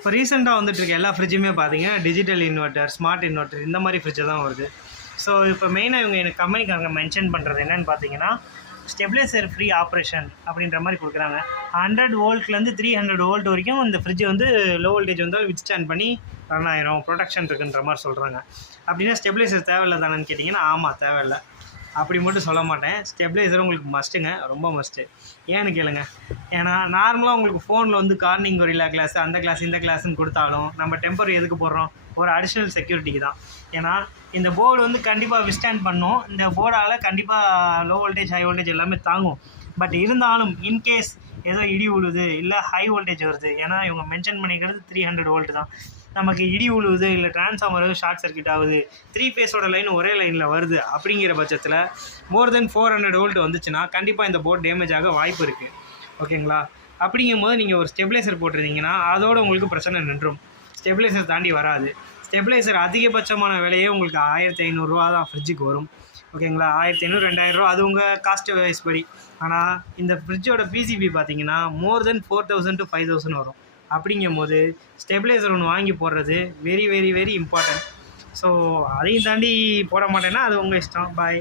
இப்போ ரீசெண்டாக வந்துட்டுருக்க எல்லா ஃப்ரிட்ஜுமே பார்த்தீங்கன்னா டிஜிட்டல் இன்வெர்ட்டர், ஸ்மார்ட் இன்வெர்ட்டர் இந்த மாதிரி ஃப்ரிட்ஜு தான் வருது. ஸோ இப்போ மெயினாக இவங்க எனக்கு கம்பெனிக்காரங்க மென்ஷன் பண்ணுறது என்னென்னு பார்த்தீங்கன்னா, ஸ்டெபிலைசர் ஃப்ரீ ஆப்ரேஷன் அப்படின்ற மாதிரி கொடுக்குறாங்க. 100 வோல்ட்லேருந்து 300 வோல்ட் வரைக்கும் இந்த ஃப்ரிட்ஜ் வந்து லோ வோல்டேஜ் வந்து வித்ஸ்டாண்ட் பண்ணி ரன் ஆயிரும், ப்ரொடெக்ஷன் இருக்குன்ற மாதிரி சொல்கிறாங்க. அப்படின்னா ஸ்டெபிலைசர் தேவையில்லை தானேன்னு கேட்டிங்கன்னா, ஆமாம் தேவையில்லை. அப்படி மட்டும் சொல்ல மாட்டேன். ஸ்டெபிலைசர் உங்களுக்கு மஸ்ட்டுங்க, ரொம்ப மஸ்ட்டு. ஏன்னு கேளுங்க, ஏன்னா நார்மலாக உங்களுக்கு ஃபோனில் வந்து கார்னிங் கொரில்லா கிளாஸ், அந்த கிளாஸ் இந்த கிளாஸ்ன்னு கொடுத்தாலும் நம்ம டெம்பர் எதுக்கு போடுறோம்? ஒரு அடிஷ்னல் செக்யூரிட்டிக்கு தான். ஏன்னா இந்த போர்டு வந்து கண்டிப்பாக விஸ்டாண்ட் பண்ணும். இந்த போர்டால் கண்டிப்பாக லோ வோல்டேஜ், ஹை வோல்டேஜ் எல்லாமே தாங்கும். பட் இருந்தாலும் இன்கேஸ் ஏதோ இடி உழுது, இல்லை ஹை வோல்டேஜ் வருது, ஏன்னா இவங்க மென்ஷன் பண்ணிக்கிறது 300 வோல்ட் தான். நமக்கு இடி உழுவுது, இல்லை டிரான்ஸ்ஃபார்மர் ஷார்ட் சர்க்யூட் ஆகுது, 3 ஃபேஸோட லைன் ஒரே லைனில் வருது அப்படிங்கிற பட்சத்தில் மோர் தென் 400 வோல்ட் வந்துச்சுன்னா கண்டிப்பாக இந்த போர்டு டேமேஜ் ஆக வாய்ப்பு இருக்குது. ஓகேங்களா? அப்படிங்கும்போது நீங்கள் ஒரு ஸ்டெபிலைசர் போட்டிருந்தீங்கன்னா அதோட உங்களுக்கு பிரச்சனை நின்றும். ஸ்டெபிலைசர் தாண்டி வராது. ஸ்டெபிலைசர் அதிகபட்சமான விலையே உங்களுக்கு 1500 தான் ஃப்ரிட்ஜுக்கு வரும். ஓகேங்களா? 1500 2000 அது உங்கள் காஸ்ட் வைஸ் படி. ஆனால் இந்த ஃப்ரிட்ஜோட பிசிபி பார்த்தீங்கன்னா மோர் தென் 4000 to 5000 வரும். அப்படிங்கும் போது ஸ்டெபிலைசர் ஒன்று வாங்கி போடுறது very very very important. So அதையும் தாண்டி போட மாட்டேன்னா அது உங்கள் இஷ்டம். பாய்.